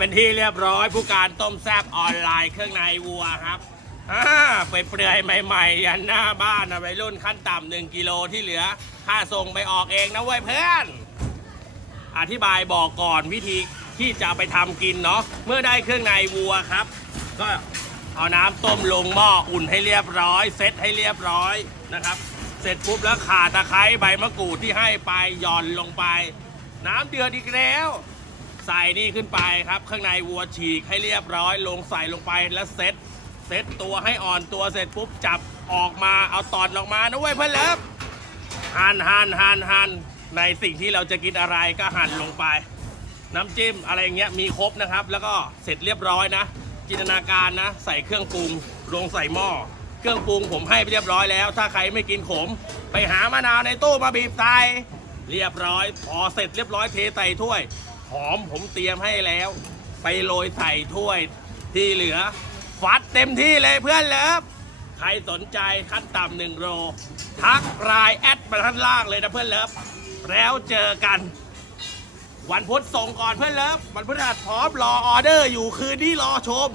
เป็นที่เรียบร้อย ผู้การต้มแซบออนไลน์เครื่องในวัวครับอ่าไปเปลือยใหม่ๆ ยันหน้าบ้านนะไปรุ่นขั้นต่ำหนึ่งกิโลที่เหลือ ค่าส่งไปออกเองนะเว้ยเพื่อน อธิบายบอกก่อนวิธีที่จะไปทำกินเนาะเมื่อได้เครื่องในวัวครับ ก็เอาน้ำต้มลงหม้ออุ่นให้เรียบร้อย เซตให้เรียบร้อยนะครับ เสร็จปุ๊บแล้วข่าตะไคร้ใบมะกรูดที่ให้ไปหย่อนลงไป น้ำเดือดอีกแล้ว ใส่นี่ขึ้นไปครับ ข้างในวัวฉีกให้เรียบร้อย ลงใส่ลงไปแล้วเซตเซตตัวให้อ่อนตัวเสร็จปุ๊บจับออกมาเอาตอนออกมานะเว้ยเพื่อนเลิฟหั่นหั่นหั่นหั่นในสิ่งที่เราจะกินอะไรก็หั่นลงไป น้ำจิ้มอะไรเงี้ยมีครบนะครับ แล้วก็เสร็จเรียบร้อยนะ จินตนาการนะ ใส่เครื่องปรุงลงใส่หม้อเครื่องปรุงผมให้ไปเรียบร้อยแล้ว ถ้าใครไม่กินขม ไปหามะนาวในตู้มาบีบใส่เรียบร้อย พอเสร็จเรียบร้อยเทใส่ถ้วย หอมผมเตรียมให้แล้ว ไปโรยใส่ถ้วยที่เหลือ ฟัดเต็มที่เลยเพื่อนเลิฟใครสนใจขั้นต่ำหนึ่งโลทักรายแอดมาท่านล่างเลยนะเพื่อนเลิฟแล้วเจอกัน วันพุธส่งก่อนเพื่อนเลิฟวันพฤหัสพร้อมรอออเดอร์อยู่คืนนี้รอชม